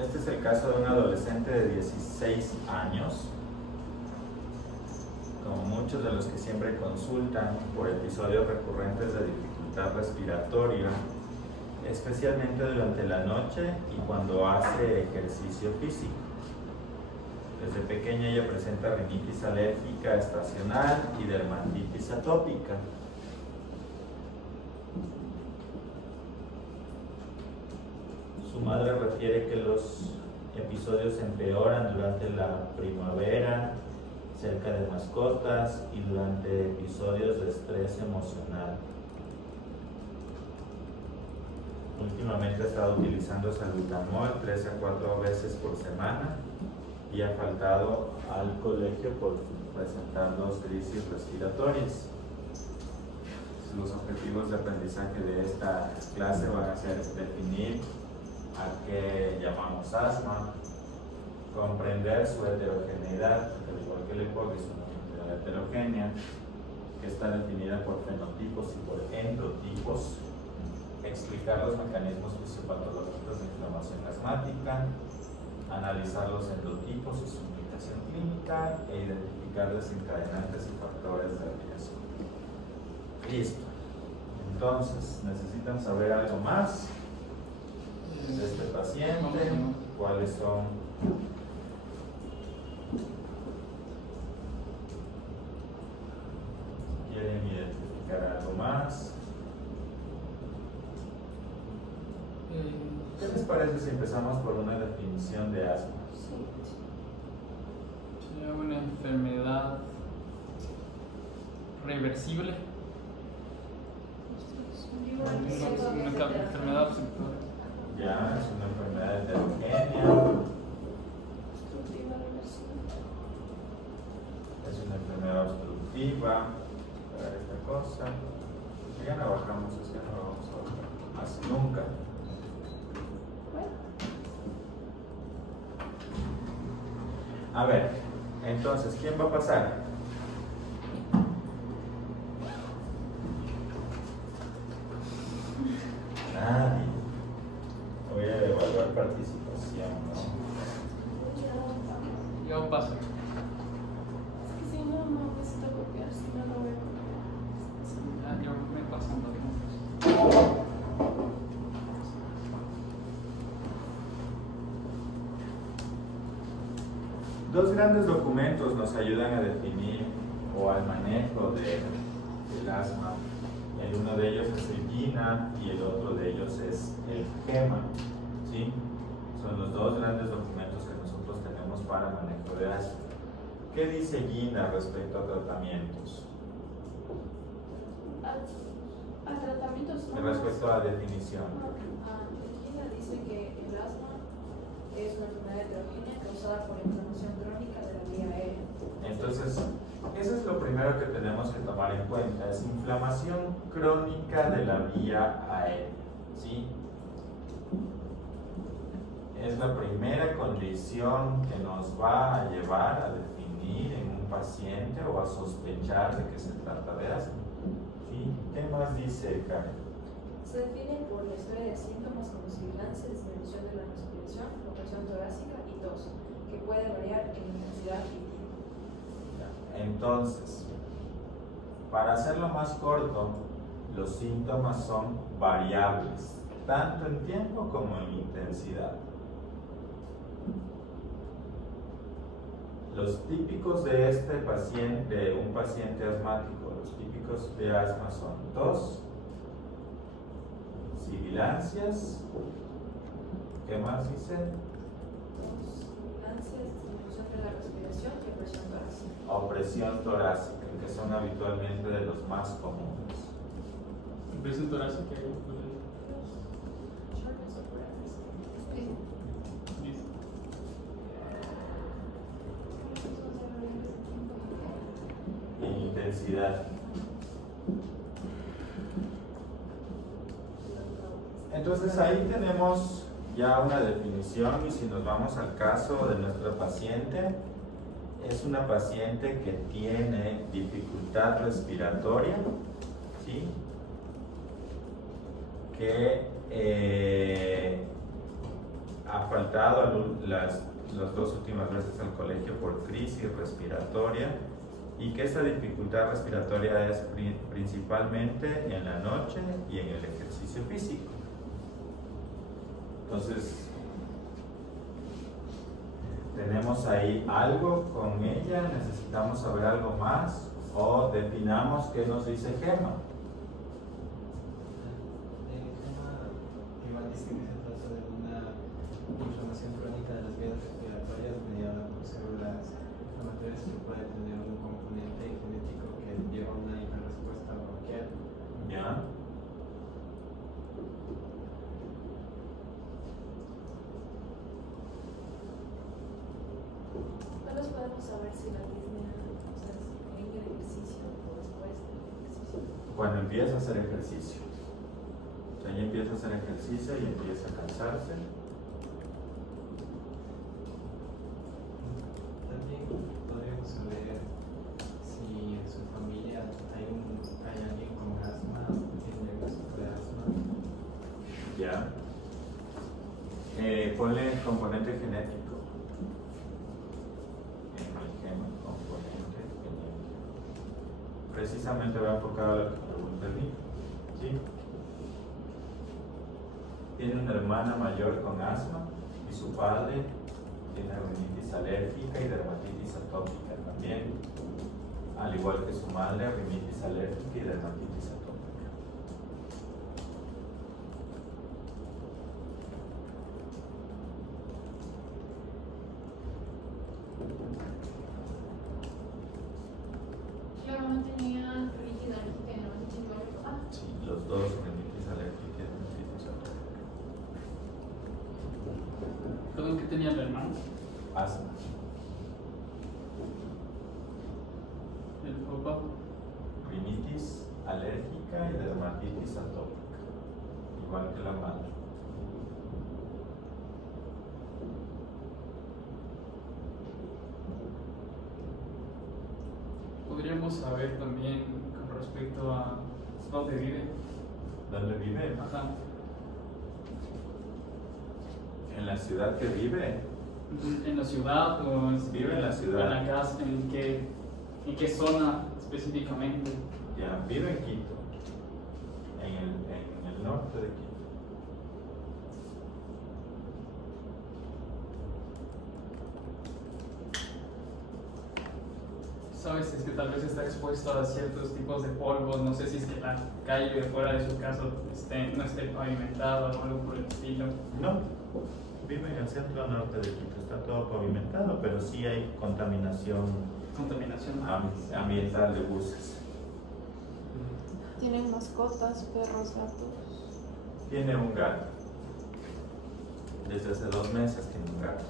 Este es el caso de un adolescente de 16 años. Como muchos de los que siempre consultan por episodios recurrentes de dificultad respiratoria, especialmente durante la noche y cuando hace ejercicio físico. Desde pequeña ella presenta rinitis alérgica estacional y dermatitis atópica. Su madre refiere que los episodios empeoran durante la primavera, cerca de mascotas y durante episodios de estrés emocional. Últimamente ha estado utilizando salbutamol 3 a 4 veces por semana y ha faltado al colegio por presentando crisis respiratorias. Los objetivos de aprendizaje de esta clase van a ser definir a qué llamamos asma, comprender su heterogeneidad, al igual que el EPOC es una enfermedad heterogénea que está definida por fenotipos y por endotipos, explicar los mecanismos fisiopatológicos de inflamación asmática, analizar los endotipos y su implicación clínica e identificar desencadenantes y factores de riesgo. Listo. Entonces, ¿necesitan saber algo más de este paciente? ¿Cuáles son? ¿Quieren identificar algo más? ¿Qué les parece si empezamos por una definición de asma? Sería una enfermedad reversible. Una enfermedad obstructiva. Ya, es una enfermedad heterogénea. Es una enfermedad obstructiva. Para esta cosa. Si ya no bajamos, es que no lo vamos a bajar más nunca. A ver, entonces, ¿quién va a pasar? Nadie. Voy a evaluar participación, ¿no? Yo paso. Es que si no, no necesito copiar, si no, no voy a copiar. Yo me paso entonces. Dos grandes documentos nos ayudan a definir o al manejo del asma. El uno de ellos es el GINA y el otro de ellos es el GEMA, ¿sí? Son los dos grandes documentos que nosotros tenemos para manejo de asma. ¿Qué dice GINA respecto a tratamientos? A tratamientos no. Respecto a definición. GINA dice que el asma es una enfermedad heterogénea causada por inflamación crónica de la vía aérea. Entonces, eso es lo primero que tenemos que tomar en cuenta, es inflamación crónica de la vía aérea, ¿sí? Es la primera condición que nos va a llevar a definir en un paciente o a sospechar de que se trata de asma, ¿sí? ¿Qué más dice Karen? Se define por la historia de síntomas como sibilancia, disminución de la respiración, opresión torácica y tos, que puede variar en intensidad y tiempo. Entonces, para hacerlo más corto, los síntomas son variables, tanto en tiempo como en intensidad. Los típicos de este paciente, de un paciente asmático, los típicos de asma son tos, sibilancias, ¿qué más dice? Sibilancias, disminución de la respiración y opresión torácica. Opresión torácica, que son habitualmente de los más comunes. Presión torácica y Shortness of breath. Intensidad. Entonces ahí tenemos ya una definición y si nos vamos al caso de nuestra paciente, es una paciente que tiene dificultad respiratoria, ¿sí? que ha faltado las 2 últimas veces al colegio por crisis respiratoria y que esa dificultad respiratoria es principalmente en la noche y en el ejercicio físico. Entonces, tenemos ahí algo con ella, necesitamos saber algo más o definamos qué nos dice Gemma. Igual dice que se trata de una inflamación crónica de las vías respiratorias mediada por células inflamatorias que puede tener un componente genético que lleva una hiperrespuesta bronquial. ¿Ya? No podemos saber si la disnea, o sea, en el ejercicio o después del ejercicio. Cuando empieza a hacer ejercicio. O sea, ella empieza a hacer ejercicio y empieza a cansarse. También podríamos saber si en su familia hay alguien con asma, tiene diagnóstico de asma. Ya. Ponle componente genético. Componente genético. Precisamente va enfocado a lo que pregunta el niño. ¿Sí? Tiene una hermana mayor con asma y su padre tiene rinitis alérgica y dermatitis atópica también, al igual que su madre, rinitis alérgica y dermatitis atópica. Yo no tenía rinitis alérgica y dermatitis atópica. Sí, los dos, rinitis alérgica y dermatitis atópica. Perdón, ¿qué tenía el hermano? Asma. El papá. Rinitis alérgica y dermatitis atópica, igual que la madre. Podríamos saber también con respecto a dónde vive. ¿Dónde vive? Ajá. En la ciudad que vive. ¿En la ciudad o Vive en la ciudad. o en la casa? ¿En qué zona específicamente? Ya, vive en Quito, en el norte de Quito. ¿Sabes? Es que tal vez está expuesto a ciertos tipos de polvos. No sé si es que la calle de fuera de su casa no esté pavimentada o algo por el estilo. No, vive en el centro norte de Quito, está todo pavimentado, pero sí hay contaminación Contaminación. ambiental de buses. Tienen mascotas, perros, gatos. Tiene un gato. Desde hace 2 meses tiene un gato.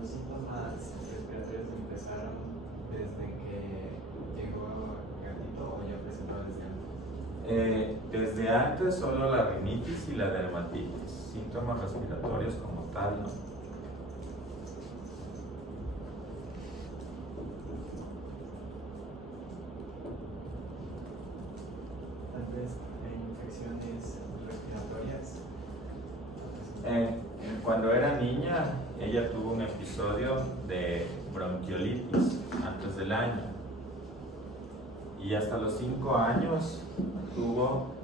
Los síntomas respiratorios empezaron desde que llegó Gatito o ya presentaba desde antes. Desde antes solo la rinitis y la dermatitis, síntomas respiratorios como tal, ¿no? Tal vez infecciones respiratorias. Cuando era niña, ella tuvo un episodio de bronquiolitis antes del año. Y hasta los 5 años tuvo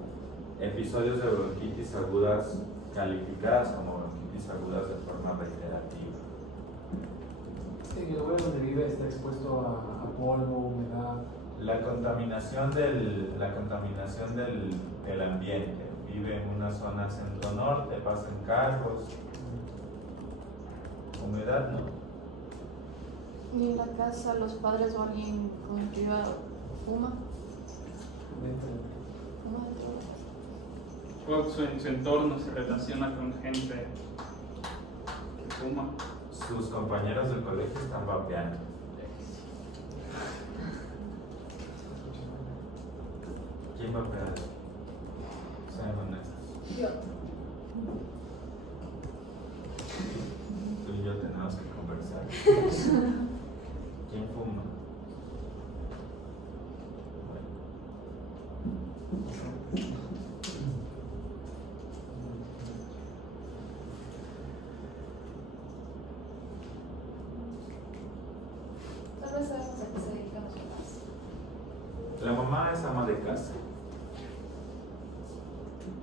episodios de bronquitis agudas calificadas como bronquitis agudas de forma reiterativa. En el lugar donde vive está expuesto a polvo, humedad. La contaminación del ambiente. Vive en una zona centro-norte, pasan carros. Humedad no. Y en la casa los padres o alguien con arriba fuma. Fuma dentro de la casa. O su entorno se relaciona con gente que fuma. Sus compañeros del colegio están vapeando. ¿Quién vapea? Sean honestos. Yo. Tú y yo tenemos que conversar. ¿Quién fuma? Tal vez sabemos a qué se dedican los papás. La mamá es ama de casa.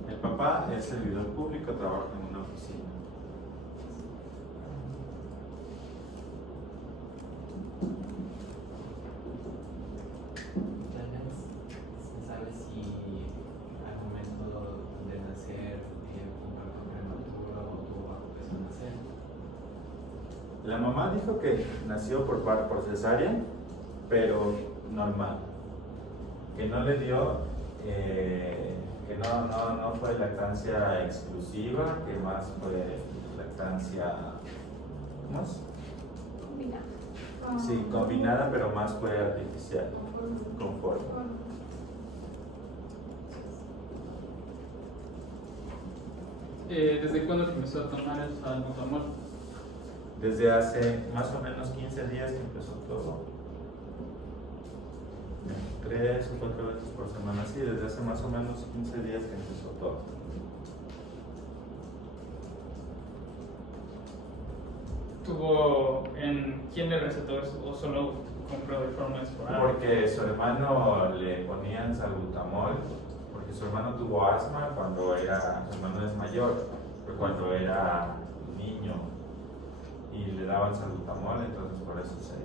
El papá es servidor público, trabaja en una oficina. Tal vez se sabe si al momento de nacer un parto prematuro o tuvo bajo peso al nacer. La mamá dijo que nació por cesárea, pero normal. Que no le dio, que no fue lactancia exclusiva, que más fue lactancia, ¿cómo es? Combinada. Sí, combinada, pero más fue artificial, conforme. ¿Desde cuándo comenzó a tomar el salbutamol? Desde hace más o menos 15 días que empezó todo. 3 o 4 veces por semana, sí, desde hace más o menos 15 días que empezó todo. ¿Quién le recetó eso o solo compró de forma esporádica? Porque su hermano le ponían salbutamol, porque su hermano tuvo asma su hermano es mayor, pero cuando era niño y le daban salbutamol, entonces por eso se...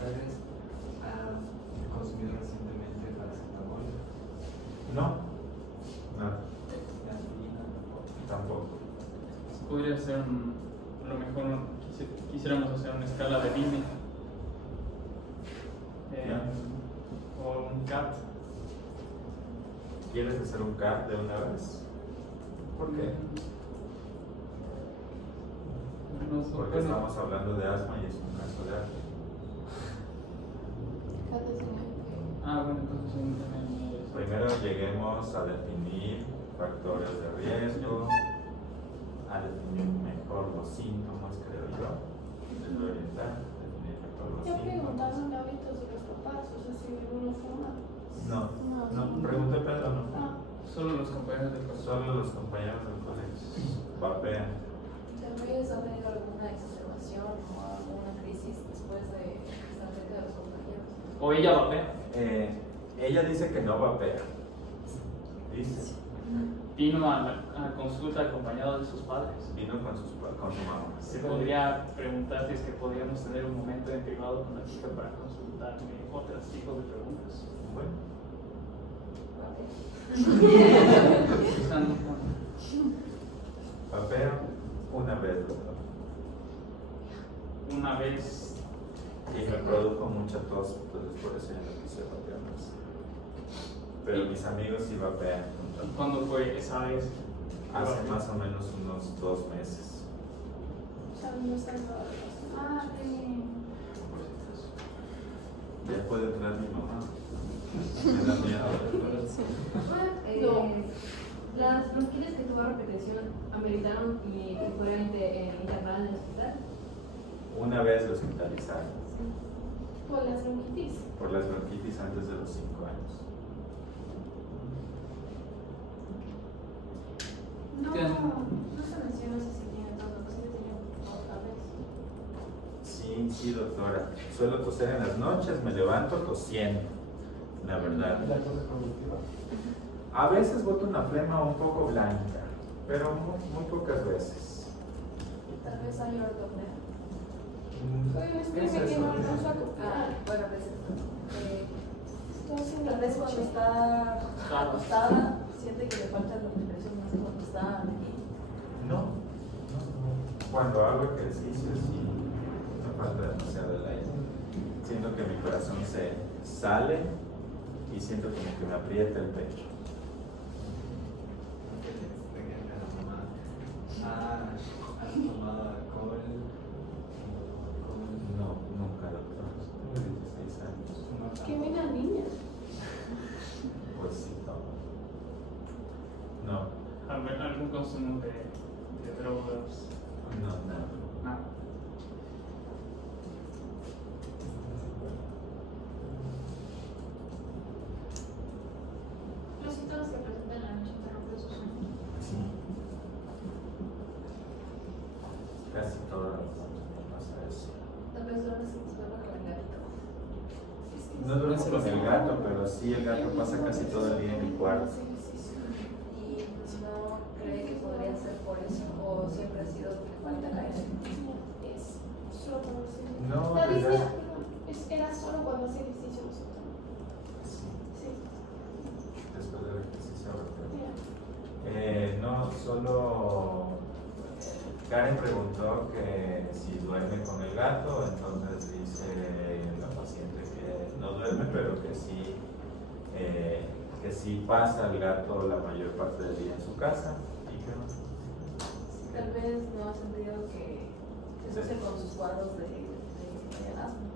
Tal vez ha consumido recientemente paracetamol, No, nada, gasolina, tampoco. Podría ser a lo mejor quisiéramos hacer una escala de Dimi Ya. o un CAT. ¿Quieres hacer un CAP de una vez? ¿Por qué? No sé, Porque bueno, estamos hablando de asma y es un caso de asma. Cada señal bueno, entonces también Primero lleguemos a definir factores de riesgo, a definir mejor los síntomas, creo yo. Les voy a orientar, definir mejor los Ya síntomas. preguntaron hábitos de los papás, o sea, si uno fuma. No, pregunté Pedro, no. solo los compañeros del colegio. Solo los compañeros del colegio vapean. ¿Tal vez ha tenido alguna exacerbación o alguna crisis después de estar cerca de los compañeros? O ella vapea. Ella dice que no vapea. Dice. Vino a la consulta acompañado de sus padres. Vino con su mamá. Se podría preguntar si es que podríamos tener un momento en privado con la chica para consultarme otros tipos de preguntas. Bueno, Usando con- vapeo una vez, doctor. una vez. Y me produjo mucha tos, entonces por eso ya no quise vapear más. Pero mis amigos sí vapean. ¿Y cuándo fue esa vez? Hace más o menos unos 2 meses. O sea, no está todo sí. Ya puede entrar mi mamá. Me da miedo. No. Las bronquitis que tuvo a repetición ameritaron que fuera internada en el hospital. Una vez lo hospitalizaron Por las bronquitis. por las bronquitis antes de los 5 años. No, ¿Qué? no se menciona si se tiene todo, si se tiene otra vez. Sí, doctora. Suelo toser en las noches, me levanto tosiendo, la verdad. La cosa productiva. A veces boto una flema un poco blanca, pero muy pocas veces. Tal vez hay ortopnea. Oye, es ¿Qué que es me eso? no alcanzo a copiar. Bueno, pues Estoy haciendo tal vez cuando está Acostada. acostada siente que le falta la respiración más que cuando está aquí. No. Cuando hago ejercicio sí me falta demasiado el aire. Siento que mi corazón se sale y siento como que me aprieta el pecho. Que venga niña. Pues sí, no. ¿Algún consumo de drogas? No. Nada. Los síntomas que presentan en la noche interrumpen su sueño. Sí. Casi todas las noches pasa eso. Tal vez duermes con el gatito. No duermo con el gato, pero sí, el gato pasa casi todo el día en mi cuarto. Y pues no cree que podría ser por eso, o siempre ha sido porque falta caer. Es solo cuando se No, la desde disnea, hace- era solo cuando hace ejercicio nosotros. Sí, Sí. después del ejercicio. Mira. No, solo Karen preguntó que si duerme con el gato, entonces dice la paciente que no duerme, pero que sí pasa el gato la mayor parte del día en su casa. ¿Y qué más? Tal vez no ha sentido que se asocia con sus cuadros de asma.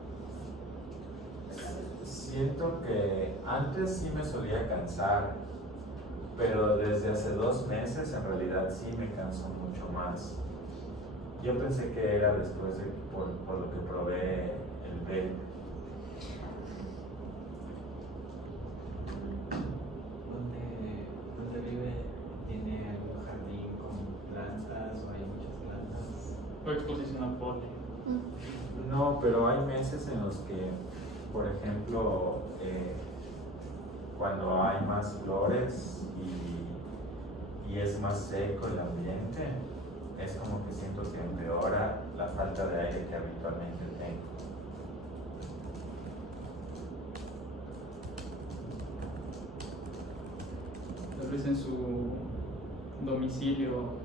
Siento que antes sí me solía cansar, pero desde hace 2 meses en realidad sí me canso mucho más. Yo pensé que era después de por lo que probé el vape. ¿Dónde vive? ¿Tiene algún jardín con plantas o hay muchas plantas? ¿O exposición a polen? No, pero hay meses en los que, por ejemplo, cuando hay más flores y es más seco el ambiente, es como que siento que empeora la falta de aire que habitualmente tengo. Tal vez en su domicilio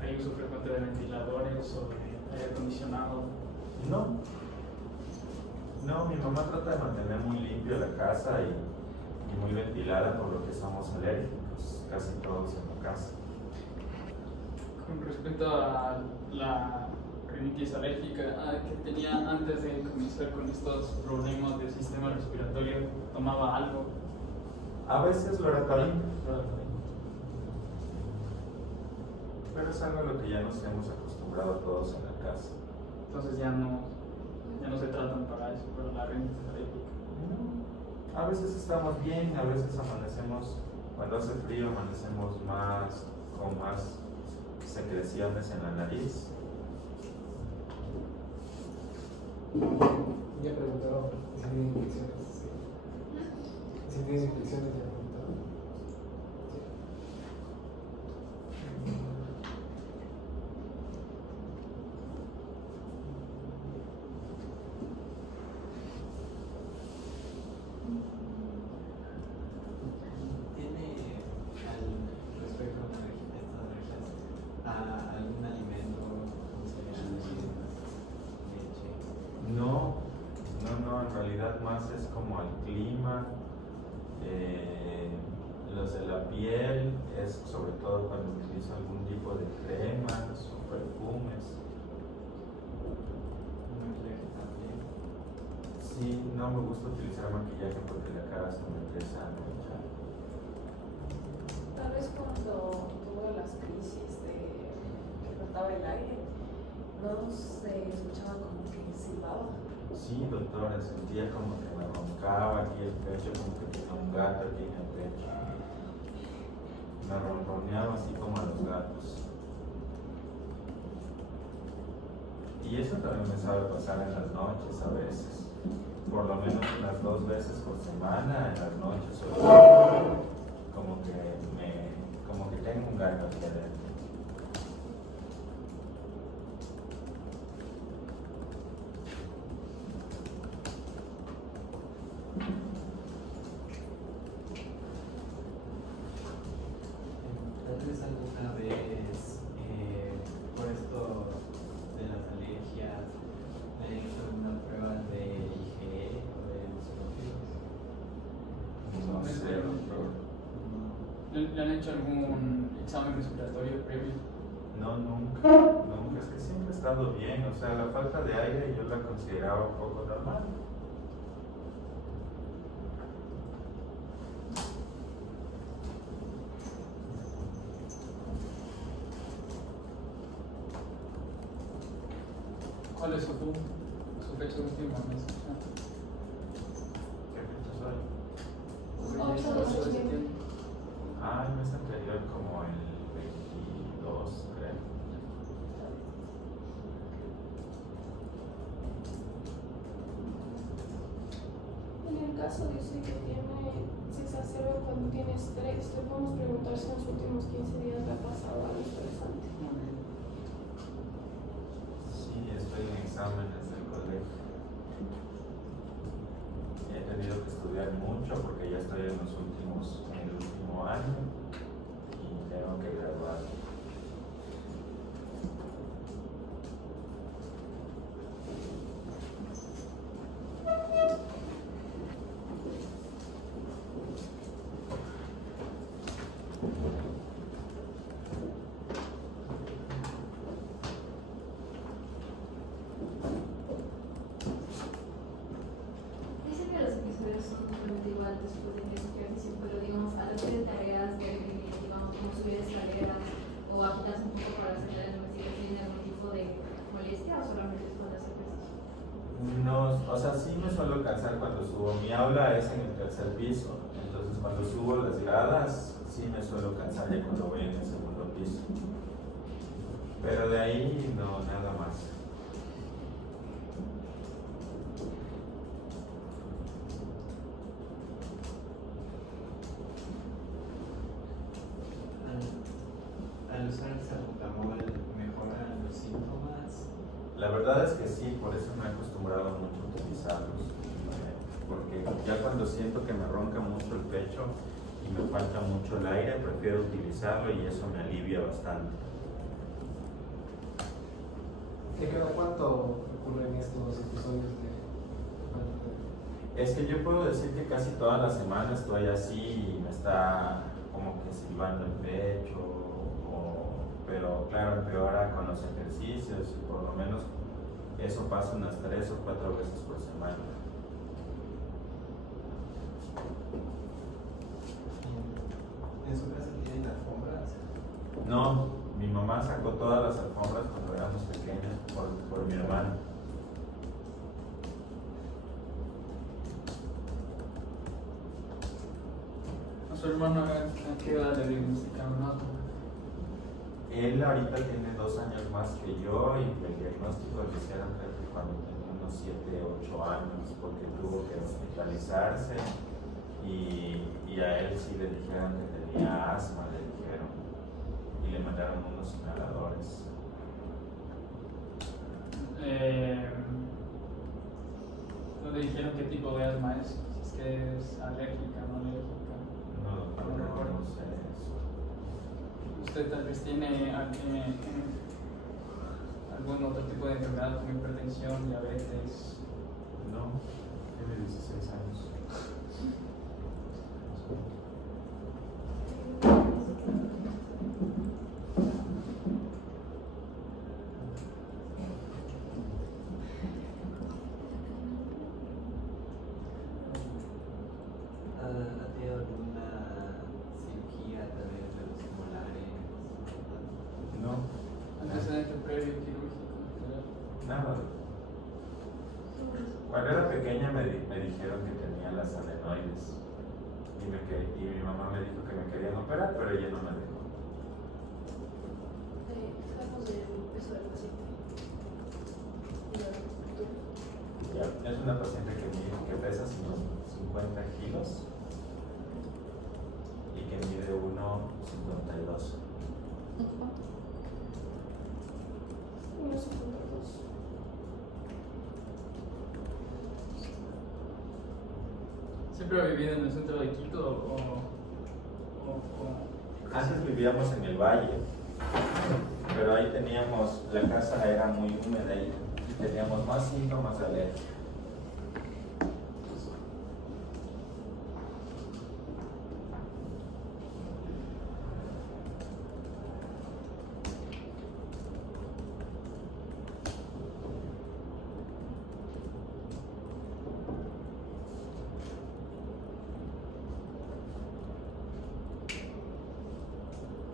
hay uso frecuente de ventiladores o de aire acondicionado. No, mi mamá trata de mantener muy limpio la casa y muy ventilada, por lo que somos alérgicos, casi todos en la casa. Con respecto a la rinitis alérgica que tenía antes de comenzar con estos problemas del sistema respiratorio, ¿tomaba algo? A veces loratadina, pero es algo a lo que ya nos hemos acostumbrado todos en la casa. Entonces ya no se tratan para eso, para la rinitis alérgica. No. A veces estamos bien, a veces amanecemos, cuando hace frío amanecemos con más secreciones en la nariz. Ya preguntaron si tienen infecciones. Sí. Si tienen infecciones, ya preguntaron. ¿Tiene respecto a estas alergias algún alimento, como cereales, leche? No, en realidad más es como el clima, los de la piel, es sobre todo cuando utilizo algún tipo de cremas o perfumes. ¿Maquillaje también? Sí, no me gusta utilizar maquillaje porque la cara se me empieza a manchar. Tal vez cuando tuvo las crisis de que faltaba el aire, no se escuchaba como que silbaba. Sí, doctora, sentía como que me roncaba aquí el pecho, como que tenía un gato aquí en el pecho. Me ronroneaba así como a los gatos. Y eso también me sabe pasar en las noches a veces. Por lo menos unas 2 veces por semana, en las noches como que tengo un gato aquí adentro. Tal vez alguna vez, por esto de las alergias, le han hecho alguna prueba de IgE o de nosotros. No sé, doctor. ¿Le han hecho algún examen respiratorio previo? No, nunca. Es que siempre he estado bien. O sea, la falta de aire yo la consideraba un poco normal. ¿Cuál es su fecha última mes? ¿Qué fecha soy? 8 de septiembre. Ah, el mes anterior como el 22, creo. En el caso dice que se exacerba cuando tiene estrés. Le podemos preguntar si en los últimos 15 días le ha pasado algo estresante. Sí, estoy en exámenes del colegio. He tenido que estudiar mucho porque ya estoy en el último año y tengo que graduar. Dicen que los episodios son totalmente igual después de que es ejercicio, pero digamos, al hacer tareas de digamos, como subir escaleras o agitarse un poco para hacer la investigación, ¿tiene algún tipo de molestia o solamente es cuando hace ejercicio? No, o sea, sí me suelo cansar cuando subo. Mi aula es en el tercer piso, entonces cuando subo las gradas sí me suelo cansar ya cuando voy en el segundo piso. Pero de ahí no, nada más. Al usar el salbutamol mejoran los síntomas. La verdad es que sí, por eso me he acostumbrado mucho a utilizarlos. Porque ya cuando siento que me ronca mucho el pecho y me falta mucho el aire, prefiero utilizarlo y eso me alivia bastante. ¿De cada cuánto ocurren estos episodios de Es que yo puedo decir que casi toda la semana estoy así y me está como que silbando el pecho, pero claro, empeora con los ejercicios y por lo menos eso pasa unas 3 o 4 veces por semana. ¿En su casa tienen alfombras? No, mi mamá sacó todas las alfombras cuando éramos pequeños por mi hermano. ¿A su hermano a qué edad le diagnosticaron asma? Él ahorita tiene 2 años más que yo y el diagnóstico lo hicieron creo que cuando tenía unos 7, 8 años porque tuvo que hospitalizarse y a él sí le dijeron que tenía asma, le dijeron, y le mandaron unos inhaladores. ¿No le dijeron qué tipo de asma es? Si es que es alérgica, no alérgica. No, doctor, no sé eso. ¿Usted tal vez tiene algún otro tipo de enfermedad como hipertensión, diabetes? No, tiene 16 años. ¿Ha tenido alguna cirugía tal vez de los molares? No, ¿Antecedente previo quirúrgico? nada. Cuando era pequeña me dijeron que tenía las adenoides y mi mamá me dijo que me querían operar, pero ella no me dejó. Datos del peso del paciente. Y la altura. Ya, es una paciente que pesa 50 kilos y que mide 1,52. Unos 52. ¿Siempre ha vivido en el centro de Quito o Antes vivíamos en el valle, pero ahí la casa era muy húmeda y teníamos más síntomas de alergia.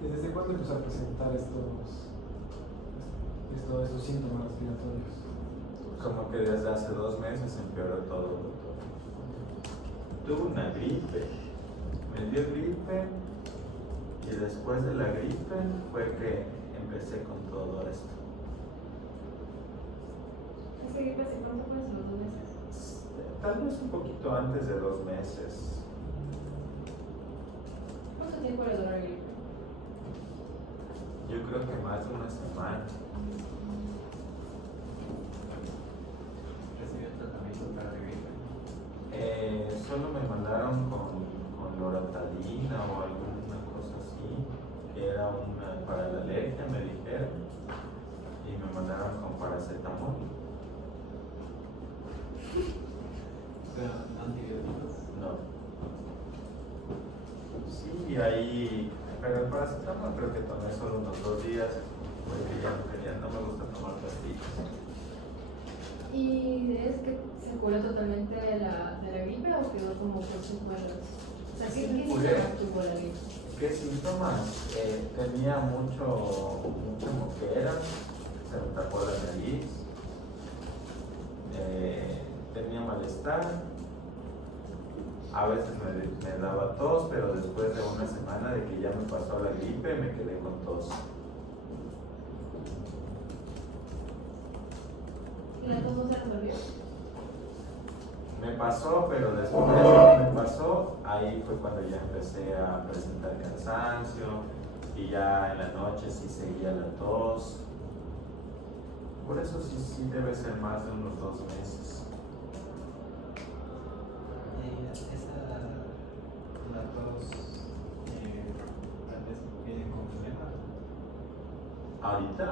¿Desde cuándo empezó a presentar estos síntomas respiratorios? como que desde hace 2 meses empeoró todo, doctor. Tuve una gripe, me dio gripe y después de la gripe fue que empecé con todo esto. ¿Esa gripe hace cuánto fue? ¿Hace los 2 meses? Tal vez un poquito antes de 2 meses. ¿Cuánto tiempo le duró la gripe? Yo creo que más de una semana. ¿Recibió tratamiento para la gripe? Solo me mandaron con loratadina o alguna cosa así, que era una para la alergia, me dijeron, y me mandaron con paracetamol. ¿Pero antibióticos? No. Sí, ahí, pero el paracetamol creo que tomé solo unos 2 días, porque ya no me gusta tomar pastillas. ¿Y es que se curó totalmente de la gripe o quedó como con secuelas? O sea, ¿qué síntomas tuvo la gripe? ¿Qué síntomas? Tenía mucha moquera, se me tapó la nariz, tenía malestar, a veces me daba tos, pero después de una semana de que ya me pasó la gripe me quedé con tos. ¿Y la tos no se resolvió? Me pasó, pero después de que me pasó, ahí fue cuando ya empecé a presentar cansancio y ya en la noche sí seguía la tos. Por eso sí debe ser más de unos 2 meses. La tos tal vez viene con flema. Ahorita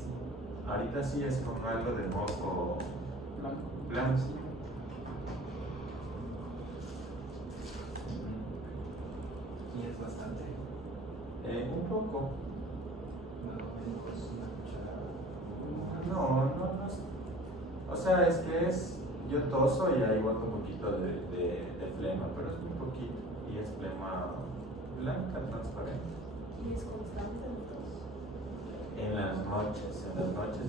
Sí. Ahorita sí es con algo de moco blanco. Sí. Y es bastante. Un poco. Bueno, menos una cucharada. No es. O sea, es que yo toso y ahí boto un poquito de flema, pero es muy poquito. Y es flema blanca, transparente. ¿Y es constante la tos? En las noches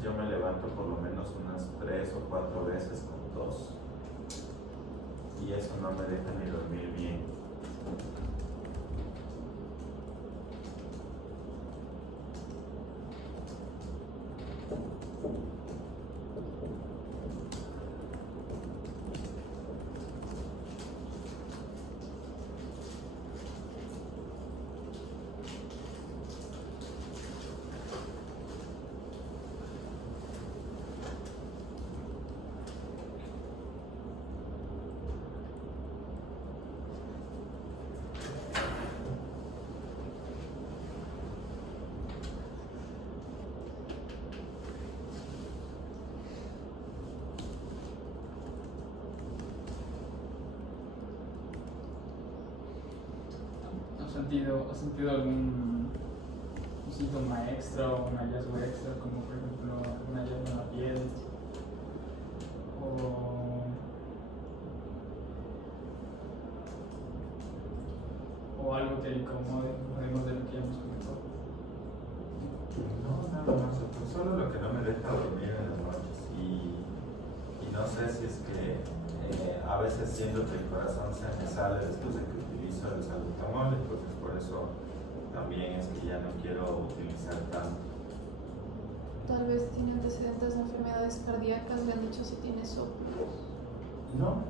yo me levanto por lo menos unas 3 o 4 veces con tos. Y eso no me deja ni dormir bien. ¿Has sentido algún síntoma extra o un hallazgo extra, como por ejemplo un hallazgo en la piel o algo que le incomode, además de lo que ya hemos comentado? No, nada más, solo lo que no me deja dormir en las noches y no sé si es que a veces siento que el corazón se me sale después de que utilizo el salbutamol, entonces por eso también es que ya no quiero utilizar tanto. Tal vez tiene antecedentes de enfermedades cardíacas, le han dicho si tiene soplo. No.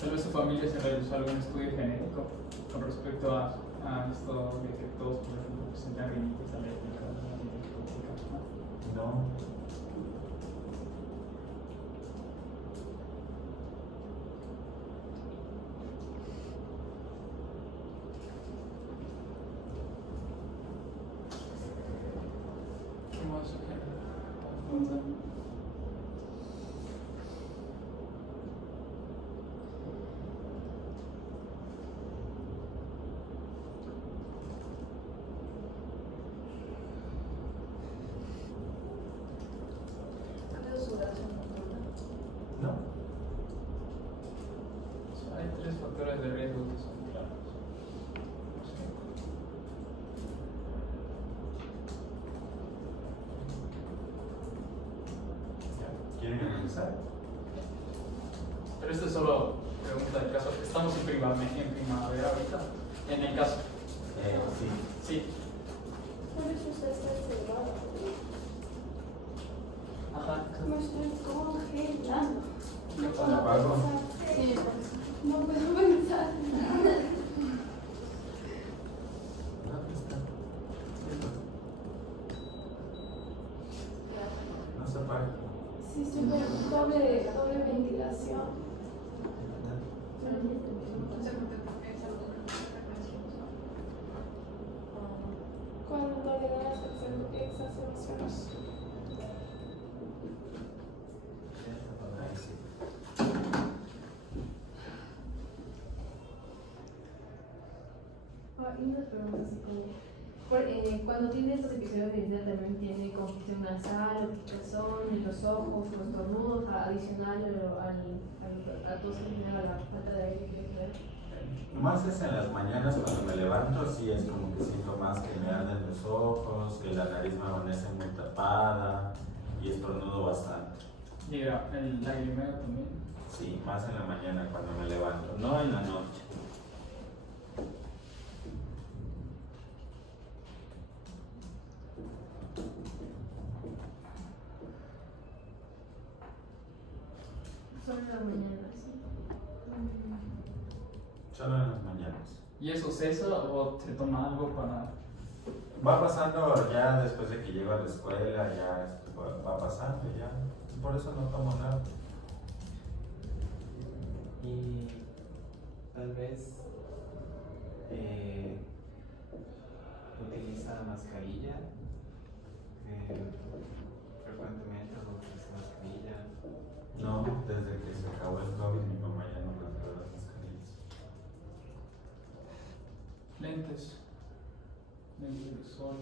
Tal vez su familia se realizó algún estudio genético con respecto a esto de que todos, por ejemplo, presentan rinitis alérgica, No. ¿Qué más? No. Hay 3 factores de riesgo que son ¿Quieren empezar? Pero esto es solo pregunta del caso. Estamos en primavera ahorita. En el caso. Sí. Sí. Por eso usted está encerrada. Ajá. Me estoy congelando. No ¿Se puedo apagó? pensar. Sí, No puedo pensar. ¿Dónde está? No se apaga. Sí, súper doble ventilación. Cuando le dan las exacerbaciones. Ahí sí. Y unas preguntas así como, cuando tiene estos episodios de ansiedad también tiene congestión nasal, picazón en los ojos, los estornudos, adicional a tos que genera la falta de aire que genera. Más es en las mañanas cuando me levanto, sí es como que siento más que me arden los ojos, que la nariz me amanece muy tapada y estornudo bastante. Llega el lagrimeo también. Sí, más en la mañana cuando me levanto, no en la noche. Solo en la mañana, sí. Solo en las mañanas. ¿Y eso cesa o se toma algo para...? Va pasando ya después de que llego a la escuela, ya va pasando ya. Por eso no tomo nada. Y tal vez utiliza mascarilla. Frecuentemente utiliza mascarilla. No, desde que se acabó el COVID mi mamá ya no compró las mascarillas. Lentes. Lentes de sol.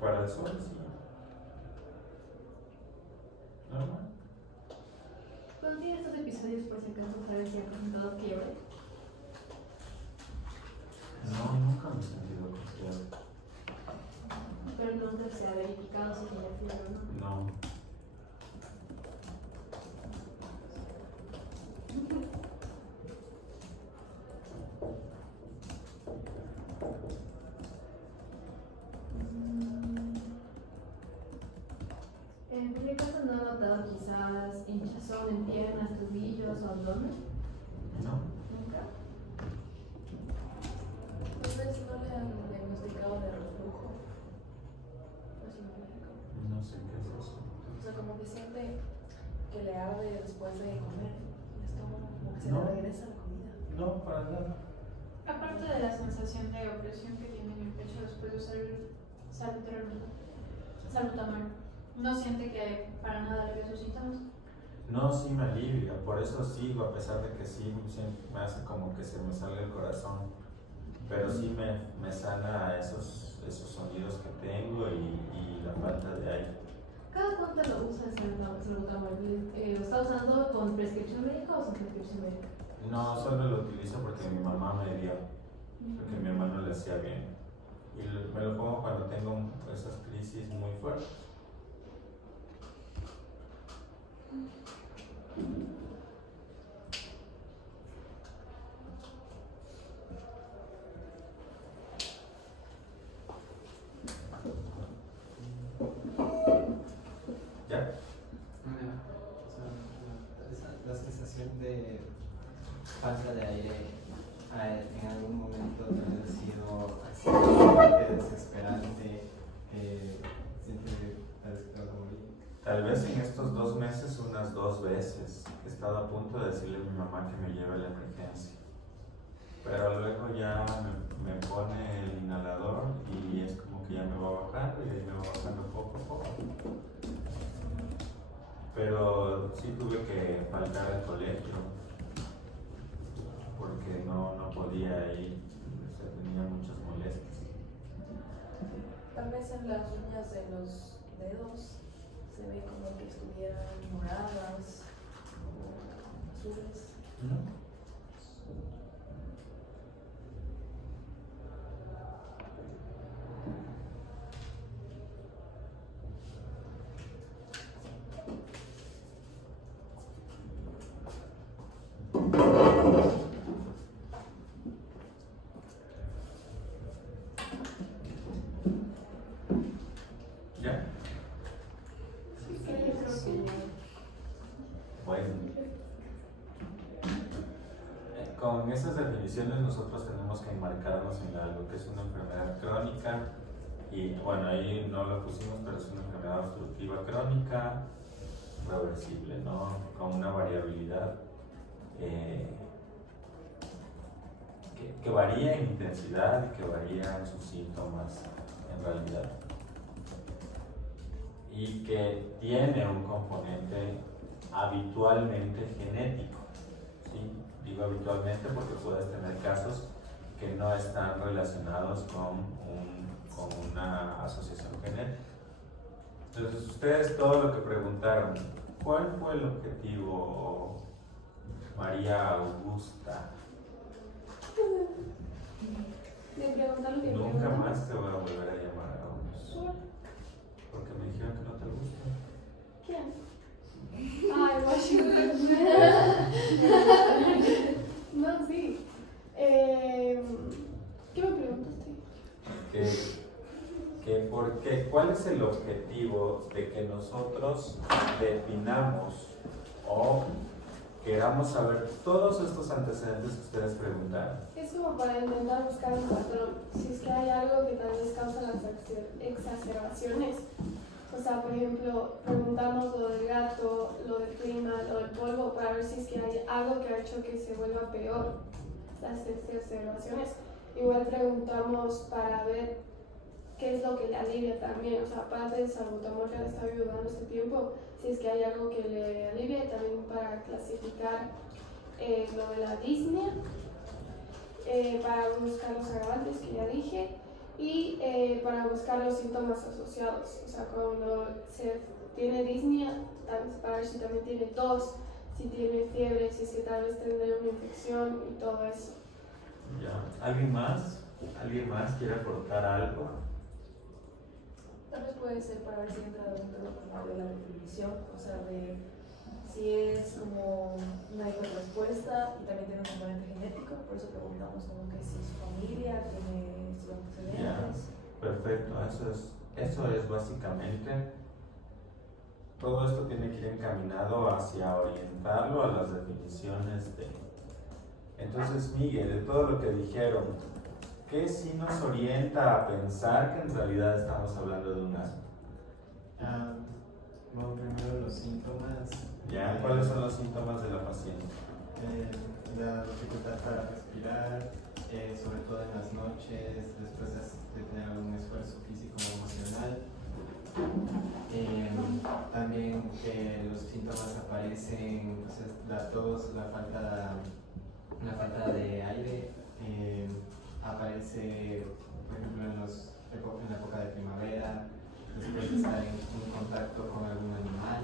Para el sol, sí. Normal. Cuando tiene estos episodios, por si acaso, ¿sabes si ha presentado fiebre? No, nunca me he sentido confiado. Pero nunca se ha verificado si tiene fiebre o no. No. En mi caso no he notado quizás hinchazón en piernas, tobillos o abdomen. No. Nunca. Tal vez no le han diagnosticado de reflujo. Así me dijo. No sé qué es eso. O sea, como que siente que le arde después de comer el estómago, como que se No. le regresa la comida. No, para nada. Aparte de la sensación de opresión que tiene en el pecho después de usar el salbutamol, ¿no siente que para nada le ve sus síntomas? No, sí me alivia, por eso sigo, a pesar de que sí me hace como que se me salga el corazón, pero sí me sana esos sonidos que tengo y la falta de aire. ¿Cada cuánto lo usa el salbutamol? ¿Lo está usando con prescripción médica o sin prescripción médica? No, solo lo utilizo porque mi mamá me dio, porque mi hermano le hacía bien. Y me lo pongo cuando tengo esas crisis muy fuertes. ¿Ya? La sensación de falta de aire en algún momento también ha sido así desesperante, siente tal vez que va a morir. Tal vez en estos 2 meses unas 2 veces he estado a punto de decirle a mi mamá que me lleve a la emergencia. Pero luego ya me pone el inhalador y es como que ya me va bajando y ahí me va bajando poco a poco. Pero sí tuve que faltar al colegio porque no podía ir, o sea, tenía muchas molestias. Tal vez en las uñas de los dedos se ve como que estuvieran moradas o azules. ¿No? definiciones nosotros tenemos que enmarcarnos en algo que es una enfermedad crónica y bueno, ahí no lo pusimos, pero es una enfermedad obstructiva crónica reversible, ¿no? Con una variabilidad que varía en intensidad y que varía en sus síntomas en realidad, y que tiene un componente habitualmente genético, ¿sí? Digo habitualmente porque puedes tener casos que no están relacionados con una asociación genética. Entonces ustedes todo lo que preguntaron, ¿cuál fue el objetivo, María Augusta? De preguntar lo que Nunca preguntan. más te voy a volver a llamar a unos, porque me dijeron que no te gusta. ¿Quién? Ay, Washington. No, sí. ¿Qué me preguntaste? ¿Cuál es el objetivo de que nosotros definamos o queramos saber todos estos antecedentes que ustedes preguntaron? Es como para intentar buscar un patrón. Si es que hay algo que tal vez causa las exacerbaciones. O sea, por ejemplo, preguntamos lo del gato, lo del clima, lo del polvo, para ver si es que hay algo que ha hecho que se vuelva peor las exacerbaciones. Igual preguntamos para ver qué es lo que le alivia también. O sea, aparte del salbutamol que le está ayudando este tiempo, si es que hay algo que le alivie, también para clasificar lo de la disnea, para buscar los agravantes que ya dije, y para buscar los síntomas asociados. O sea, cuando se tiene disnea, para ver si también tiene tos, si tiene fiebre, si es que tal vez tendrá una infección y todo eso. Ya. ¿Alguien más? ¿Alguien más quiere aportar algo? Tal vez puede ser para ver si entra dentro como de la definición, o sea, de si es como una hiperrespuesta y también tiene un componente genético, por eso preguntamos como que si su familia tiene sus antecedentes. Perfecto, eso es básicamente, todo esto tiene que ir encaminado hacia orientarlo a las definiciones de... Entonces, Miguel, de todo lo que dijeron, ¿qué sí nos orienta a pensar que en realidad estamos hablando de un asma? Bueno, primero los síntomas. ¿Ya? ¿Cuáles son los síntomas de la paciente? La dificultad para respirar, sobre todo en las noches, después de tener algún esfuerzo físico o emocional. También que los síntomas aparecen, pues, la tos, la falta de aire, aparece, por ejemplo, en la época de primavera, después de estar en contacto con algún animal.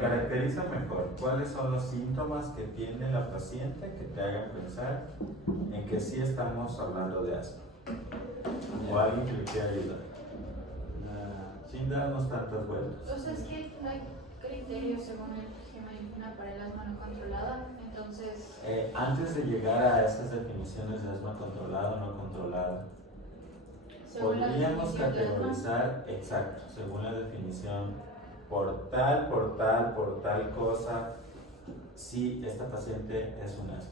Caracteriza mejor cuáles son los síntomas que tiene la paciente que te hagan pensar en que sí estamos hablando de asma, o alguien que le quiera ayudar, sin darnos tantas vueltas. O sea, es que no hay criterios según el GMA para el asma no controlada, entonces... Antes de llegar a esas definiciones de asma controlada o no controlada, según la podríamos definición de asma, categorizar, exacto, según la definición, por tal cosa, si esta paciente es un asma.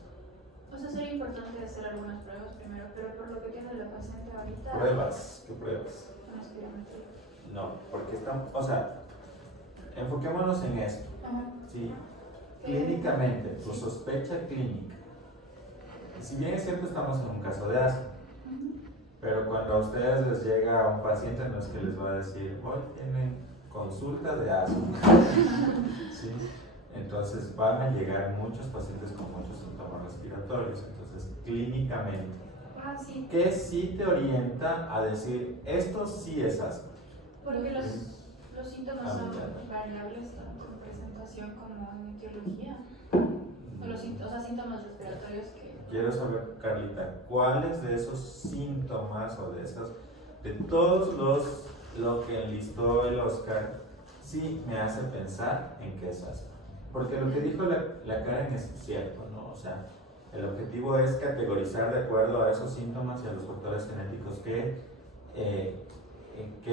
o sea, sería importante hacer algunas pruebas primero, pero por lo que tiene la paciente ahorita... ¿Pruebas? ¿Qué pruebas? Una espirometría. No, porque están, o sea, enfoquémonos en esto, ¿sí? Clínicamente, tu sospecha clínica. Si bien es cierto, estamos en un caso de asma, pero cuando a ustedes les llega un paciente, no es que les va a decir, hoy tienen consulta de asma, ¿sí? Entonces van a llegar muchos pacientes con muchos síntomas respiratorios. Entonces, clínicamente, Sí. ¿qué sí te orienta a decir esto sí es asma? Porque los síntomas son variables tanto en presentación como en etiología. O sea, síntomas respiratorios que... Quiero saber, Carlita, ¿cuáles de esos síntomas o de todos lo que enlistó el Oscar, sí me hace pensar en que es asma? Porque lo que dijo la Karen es cierto, ¿no? O sea, el objetivo es categorizar de acuerdo a esos síntomas y a los factores genéticos que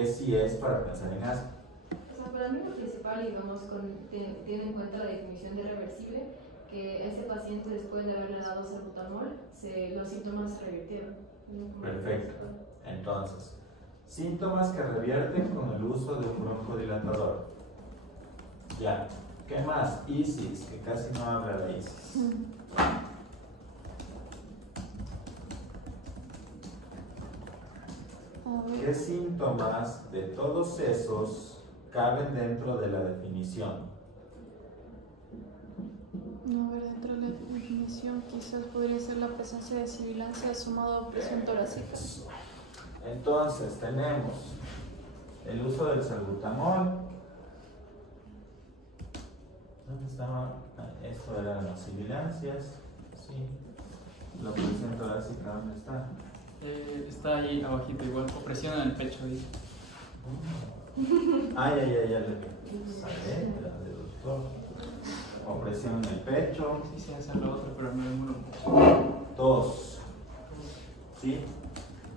sí es para pensar en asma. O sea, para mí lo principal, digamos, teniendo en cuenta la definición de reversible, que este paciente, después de haberle dado salbutamol, los síntomas se revirtieron. Perfecto. Entonces, síntomas que revierten con el uso de un broncodilatador. Ya. ¿Qué más? ISIS, que casi no habla de ISIS. ¿Qué síntomas de todos esos caben dentro de la definición? No, a ver, dentro de la definición quizás podría ser la presencia de sibilancia sumado a presión torácica. Entonces tenemos el uso del salbutamol. ¿Dónde estaba? Esto eran las sibilancias. Sí. La presión torácica, ¿dónde está? Está ahí abajito igual, opresión en el pecho ahí. Ya le sale la de doctor. Opresión en el pecho. Sí, se hace la otra, pero no es muy Tos. ¿Sí?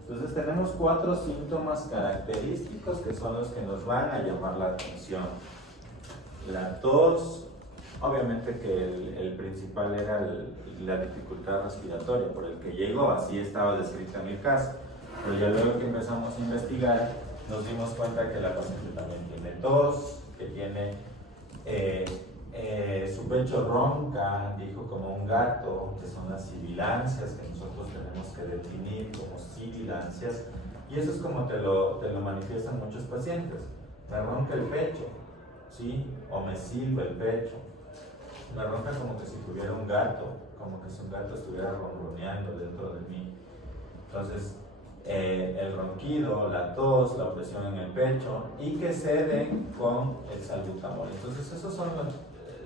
Entonces tenemos 4 síntomas característicos que son los que nos van a llamar la atención. La tos, obviamente que el principal era la dificultad respiratoria por el que llegó, así estaba descrita en el caso. Pero ya luego que empezamos a investigar, nos dimos cuenta que la paciente también tiene tos, que tiene su pecho ronca, dijo como un gato, que son las sibilancias que nosotros tenemos que definir como sibilancias, y eso es como te lo manifiestan muchos pacientes. Me ronca el pecho, ¿sí? O me silba el pecho, me ronca como que si tuviera un gato, como que si un gato estuviera ronroneando dentro de mí. Entonces, el ronquido, la tos, la opresión en el pecho, y que ceden con el salbutamol. Entonces, esos son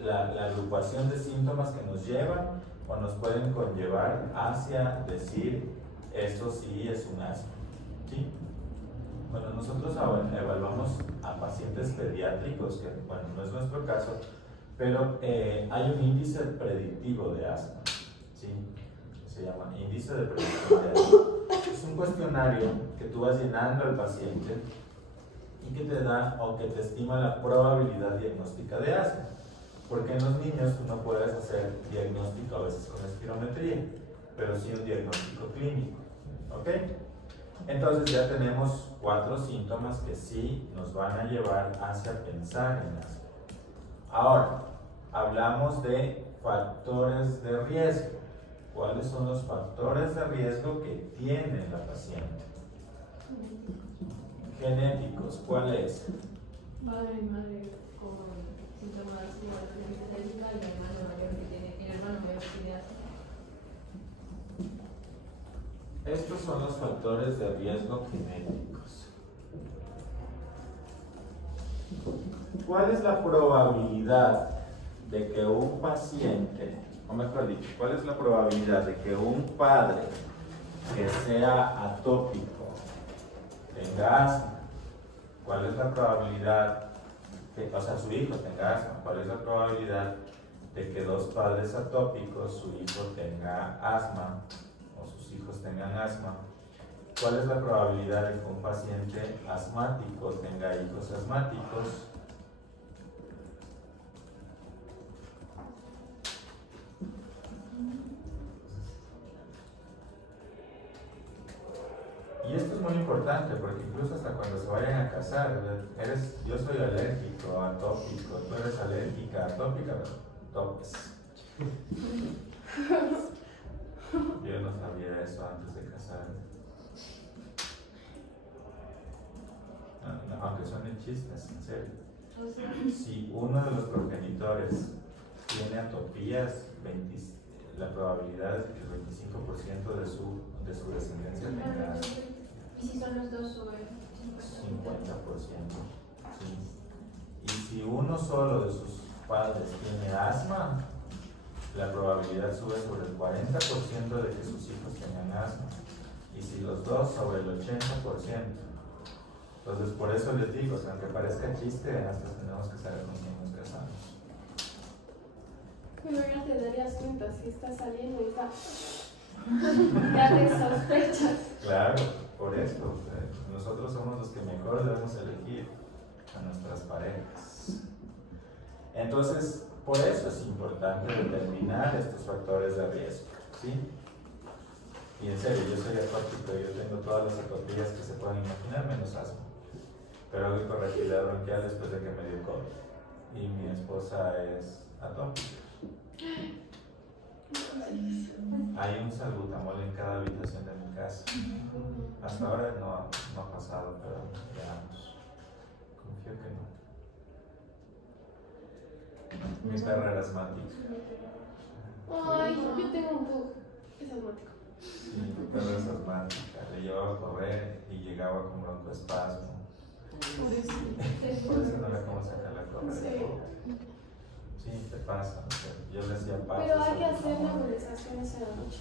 la agrupación de síntomas que nos llevan o nos pueden conllevar hacia decir esto sí es un asma. ¿Sí? Bueno, nosotros evaluamos a pacientes pediátricos, que bueno, no es nuestro caso, pero hay un índice predictivo de asma, ¿sí? Se llama índice de predicción de asma. Es un cuestionario que tú vas llenando al paciente y que te da o que te estima la probabilidad diagnóstica de asma. Porque en los niños tú no puedes hacer diagnóstico a veces con espirometría, pero sí un diagnóstico clínico. ¿Ok? Entonces ya tenemos 4 síntomas que sí nos van a llevar hacia pensar en asma. Ahora, hablamos de factores de riesgo. ¿Cuáles son los factores de riesgo que tiene la paciente? Genéticos, ¿cuál es? Padre y madre con síntomas igual de la alérgica y hermano mayor que tiene hermano mayor que tiene asma. Estos son los factores de riesgo genéticos. ¿Cuál es la probabilidad de que un paciente, o mejor dicho, cuál es la probabilidad de que un padre que sea atópico tenga asma? ¿Cuál es la probabilidad que, o sea, su hijo tenga asma? ¿Cuál es la probabilidad de que 2 padres atópicos, su hijo tenga asma o sus hijos tengan asma? ¿Cuál es la probabilidad de que un paciente asmático tenga hijos asmáticos? Y esto es muy importante porque incluso hasta cuando se vayan a casar, yo soy alérgico, atópico, tú eres alérgica, atópica, topes. Yo no sabía eso antes de casarme. Aunque suenen chistes, en serio. Si uno de los progenitores tiene atopías, la probabilidad es que el 25% de su descendencia tenga asma. ¿Y si son los dos sobre 50%? 50%. Sí. Y si uno solo de sus padres tiene asma, la probabilidad sube sobre el 40% de que sus hijos tengan asma. Y si los dos, sobre el 80%. Entonces, por eso les digo, que aunque parezca chiste, hasta tenemos que saber con quién nos casamos. Pero ya te darías cuenta si está saliendo y está... ya te sospechas. Claro, por eso. Nosotros somos los que mejor debemos elegir a nuestras parejas. Entonces, Por eso es importante determinar estos factores de riesgo, ¿sí? Y en serio, yo soy atópico, yo tengo todas las atopías que se puedan imaginar, menos asma. Pero hago hiperreactividad bronquial después de que me dio COVID. Y mi esposa es atópica. Hay un salbutamol en cada habitación de mi casa. Hasta ahora no ha pasado, pero veamos. Confío que no. Mi perra era asmática. Ay, yo tengo un bug. Es asmático. Sí, mi perra es asmática. Le llevaba a correr y llegaba con broncoespasmo. Por eso no le cómo sacarla a correr. Sí, te pasa. Yo le hacía pasos. Pero hay que hacer nebulizaciones en la noche.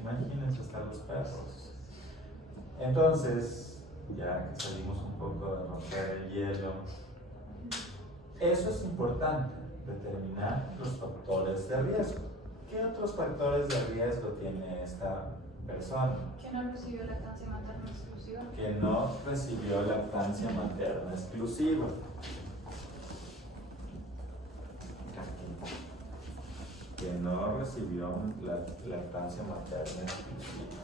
Imagínense hasta los perros. Entonces, ya que salimos un poco de romper el hielo, eso es importante, determinar los factores de riesgo. ¿Qué otros factores de riesgo tiene esta persona? Que no recibió lactancia materna exclusiva. Que no recibió lactancia materna exclusiva. Que no recibió lactancia materna exclusiva.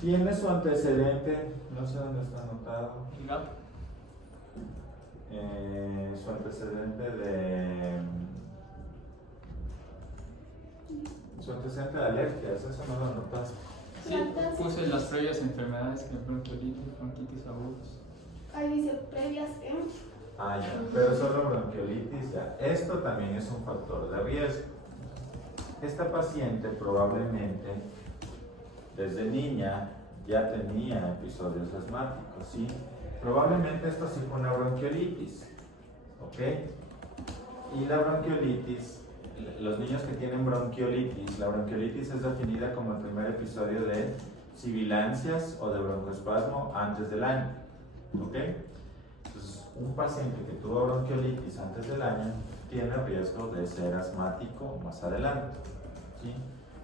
Tiene su antecedente, no sé dónde está anotado. Su antecedente de alergias, eso no lo notaste. Sí, puse las previas enfermedades que bronquiolitis, bronquitis agudas. Ahí dice previas en. Ah, ya, pero solo bronquiolitis, ya. Esto también es un factor de riesgo. Esta paciente probablemente desde niña ya tenía episodios asmáticos, ¿sí? Probablemente esto sí fue una bronquiolitis, ¿ok? Y la bronquiolitis, los niños que tienen bronquiolitis, la bronquiolitis es definida como el primer episodio de sibilancias o de broncoespasmo antes del año, ¿ok? Entonces, un paciente que tuvo bronquiolitis antes del año tiene riesgo de ser asmático más adelante, ¿sí?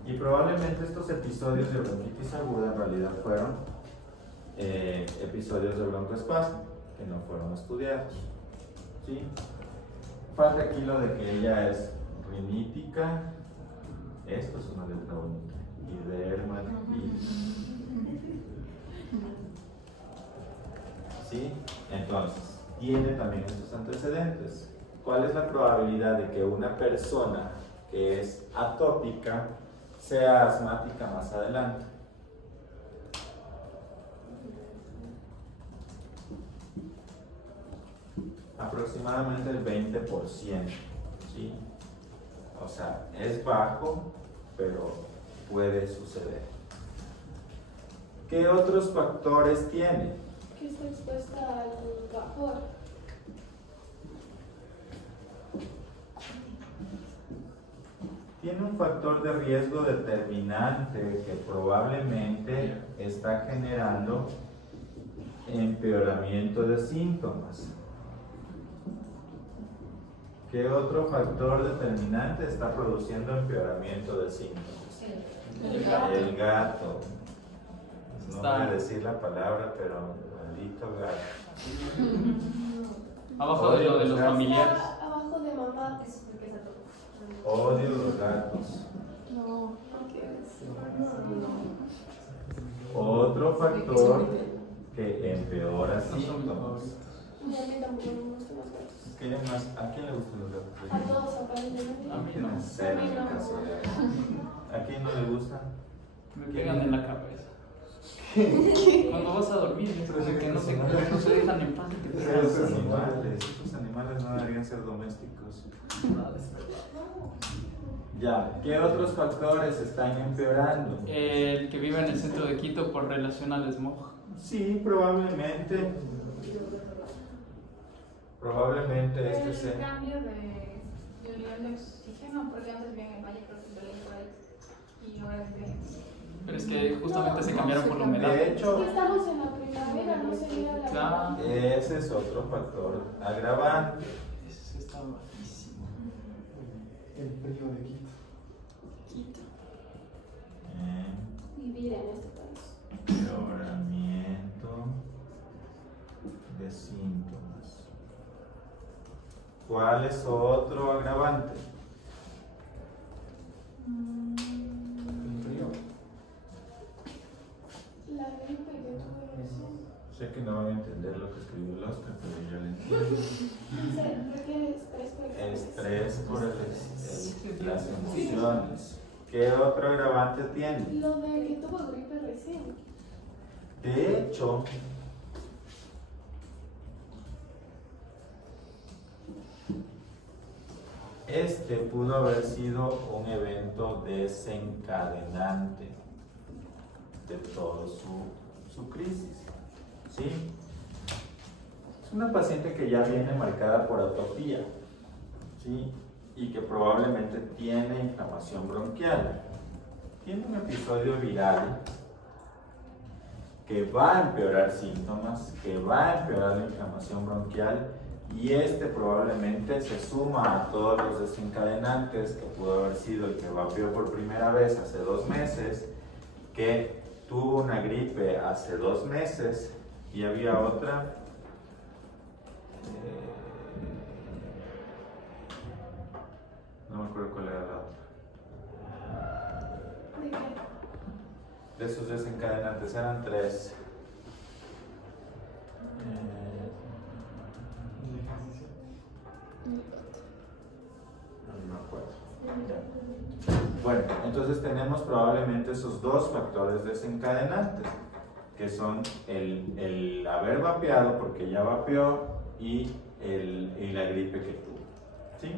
Y probablemente estos episodios de bronquitis aguda en realidad fueron episodios de broncoespasmo que no fueron estudiados, ¿sí? Falta aquí lo de que ella es rinítica. Esto es una letra bonita. Y dermatitis. ¿Sí? Entonces, tiene también estos antecedentes. ¿Cuál es la probabilidad de que una persona que es atópica sea asmática más adelante? Aproximadamente el 20%, ¿sí? O sea, es bajo, pero puede suceder. ¿Qué otros factores tiene? Que está expuesta al vapor. Tiene un factor de riesgo determinante que probablemente está generando empeoramiento de síntomas. ¿Qué otro factor determinante está produciendo empeoramiento de síntomas? El gato. No voy a decir la palabra, pero maldito gato. Abajo de lo de los familiares. Abajo de mamá. Odio los gatos. No, porque Otro factor que empeora síntomas. a mí tampoco me gustan los gatos. ¿A quién le gustan los gatos? A todos aparentemente. A mí no. En serio, ¿a quién no le gustan? Me pegan en la cabeza. Cuando vas a dormir, Pero que no se dejan en paz. Esos animales no deberían ser domésticos. Ya, ¿qué otros factores están empeorando? El que vive en el centro de Quito por relación al smog. Sí, probablemente. Probablemente El sea. cambio de nivel de oxígeno, porque antes vivía en el valle, creo que de la y ahora vive. Pero es que justamente se cambiaron por la humedad. De hecho, Estamos en la primavera, no sería la. Claro. ese es otro factor agravante. Eso está bajísimo. El frío de Quito. Vivir en este país. Empeoramiento de síntomas. ¿Cuál es otro agravante? El frío. La gripe que tuve recién. Sé que no van a entender lo que escribió el Oscar, pero yo lo entiendo. Se requiere estrés por el Estrés por las emociones. ¿Qué otro agravante tiene? Lo de que tuvo gripe recién. De hecho, este pudo haber sido un evento desencadenante de toda su crisis. ¿Sí? Es una paciente que ya viene marcada por atopía, ¿sí? Y que probablemente tiene inflamación bronquial. Tiene un episodio viral que va a empeorar síntomas, que va a empeorar la inflamación bronquial, y este probablemente se suma a todos los desencadenantes que pudo haber sido el que vapeó por primera vez hace 2 meses, que tuvo una gripe hace 2 meses, y había otra no me acuerdo cuál era la otra. ¿De qué? De sus desencadenantes eran 3. El ejercicio. No me acuerdo. Bueno, entonces tenemos probablemente esos 2 factores desencadenantes, que son el haber vapeado porque ya vapeó y la gripe que tuvo. ¿Sí?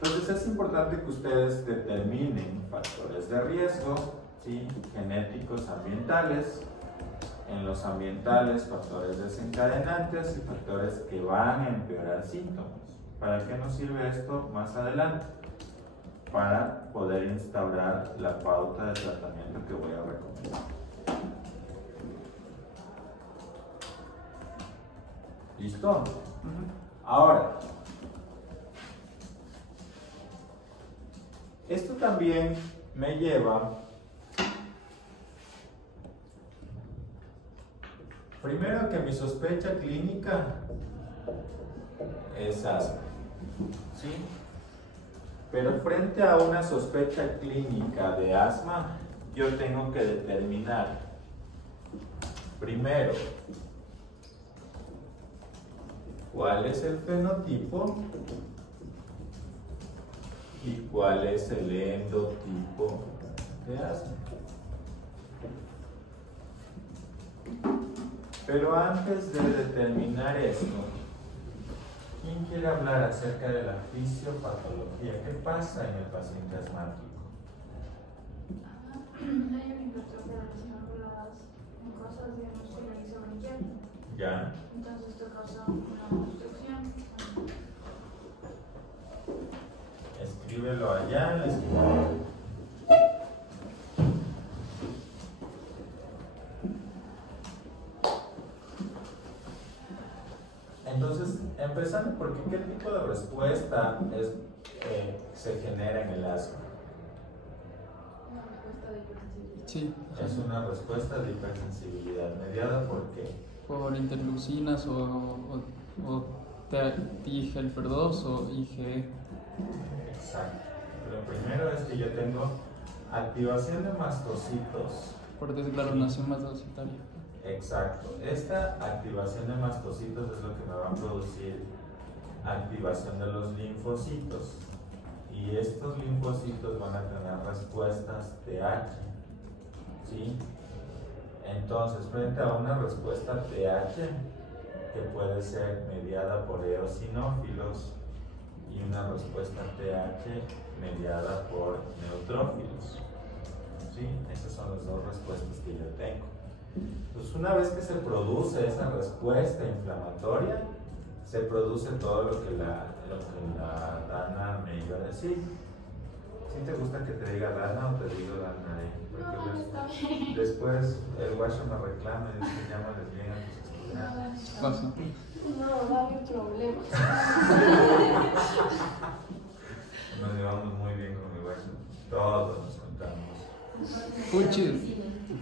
Entonces es importante que ustedes determinen factores de riesgo, ¿sí? Genéticos, ambientales. En los ambientales, factores desencadenantes y factores que van a empeorar síntomas. ¿Para qué nos sirve esto más adelante? Para poder instaurar la pauta de tratamiento que voy a recomendar. ¿Listo? Ahora, esto también me lleva primero que mi sospecha clínica es asma, ¿sí? Pero frente a una sospecha clínica de asma, yo tengo que determinar primero cuál es el fenotipo y cuál es el endotipo de asma. Pero antes de determinar esto, ¿quién quiere hablar acerca de la fisiopatología? ¿Qué pasa en el paciente asmático? Hay una hipertrofia relacionada con las mucosas de nuestra nariz bronquial. ¿Ya? Entonces esto causa una obstrucción. Escríbelo allá en la esquina. Entonces, empezando, porque ¿qué tipo de respuesta se genera en el asma? Una respuesta de hipersensibilidad. Sí, Es una respuesta de hipersensibilidad. ¿Mediada por qué? por interleucinas o TGF2 o IgE. Exacto. Lo primero es que yo tengo activación de mastocitos. Por desglanonación mastocitaria. Exacto. Esta activación de mastocitos es lo que me va a producir activación de los linfocitos. Y estos linfocitos van a tener respuestas TH. ¿Sí? Entonces, frente a una respuesta TH, que puede ser mediada por eosinófilos, y una respuesta TH mediada por neutrófilos. ¿Sí? Esas son las 2 respuestas que yo tengo. Entonces, una vez que se produce esa respuesta inflamatoria, se produce todo lo que la Dana me iba a decir. ¿Sí te gusta que te diga Dana o te digo Dana? No, está bien. Después el guacho me reclama y dice, llámales bien a tus estudiantes. Pasa. No, va a haber problemas. Nos llevamos muy bien con el guacho. Todos nos contamos. Puchis.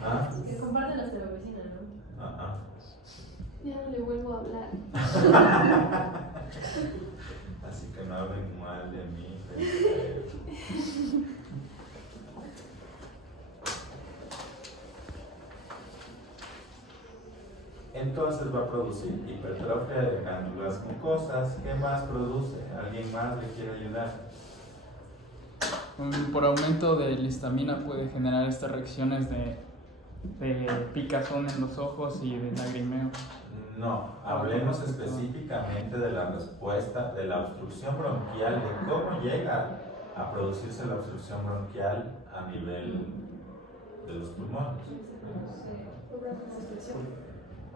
¿Ah? Que comparte la vecina, ¿no? Ajá. Ya no le vuelvo a hablar. Así que no hablen mal de mí. Entonces va a producir hipertrofia de glándulas mucosas. ¿Qué más produce? ¿Alguien más le quiere ayudar? Por aumento de la histamina puede generar estas reacciones de picazón en los ojos y de lagrimeo. No, hablemos específicamente de la respuesta de la obstrucción bronquial, de cómo llega a producirse la obstrucción bronquial a nivel de los pulmones.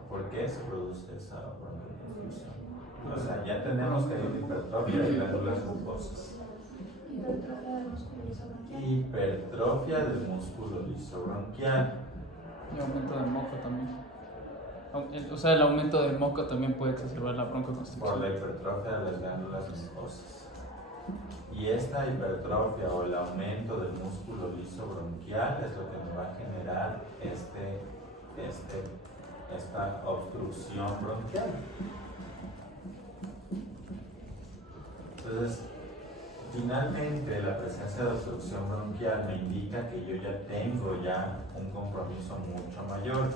¿Por qué se produce esa obstrucción? O sea, ya tenemos que hay hipertrofia de glándulas mucosas. Hipertrofia del músculo liso bronquial. Y aumento del moco también. O sea, el aumento del moco también puede exacerbar la broncoconstricción. Por la hipertrofia de las glándulas mucosas. Y esta hipertrofia o el aumento del músculo liso bronquial es lo que me va a generar esta obstrucción bronquial. Entonces, finalmente la presencia de obstrucción bronquial me indica que yo ya tengo un compromiso mucho mayor.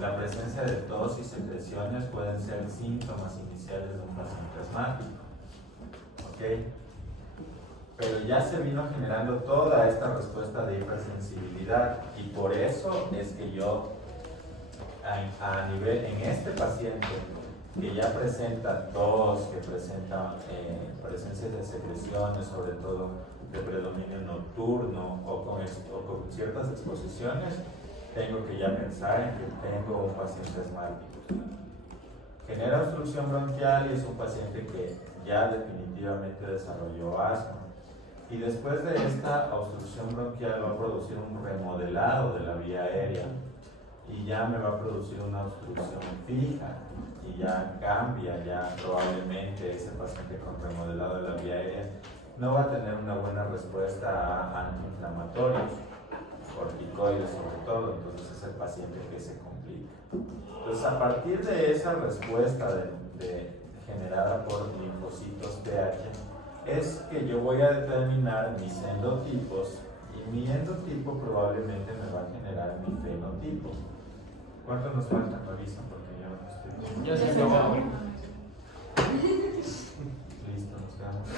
La presencia de tos y secreciones pueden ser síntomas iniciales de un paciente asmático. ¿Ok? Pero ya se vino generando toda esta respuesta de hipersensibilidad y por eso es que yo en este paciente que ya presenta tos, que presenta presencia de secreciones, sobre todo de predominio nocturno o con ciertas exposiciones, tengo que ya pensar en que tengo un paciente asmático. Genera obstrucción bronquial y es un paciente que ya definitivamente desarrolló asma. Y después de esta obstrucción bronquial va a producir un remodelado de la vía aérea y ya me va a producir una obstrucción fija y ya cambia, ya probablemente ese paciente con remodelado de la vía aérea no va a tener una buena respuesta a antiinflamatorios, corticoides sobre todo, entonces es el paciente que se complica. Entonces a partir de esa respuesta generada por linfocitos TH es que yo voy a determinar mis endotipos y mi endotipo probablemente me va a generar mi fenotipo. ¿Cuánto nos falta? Revisan porque yo no estoy... Ya se acabó. Listo, nos quedamos.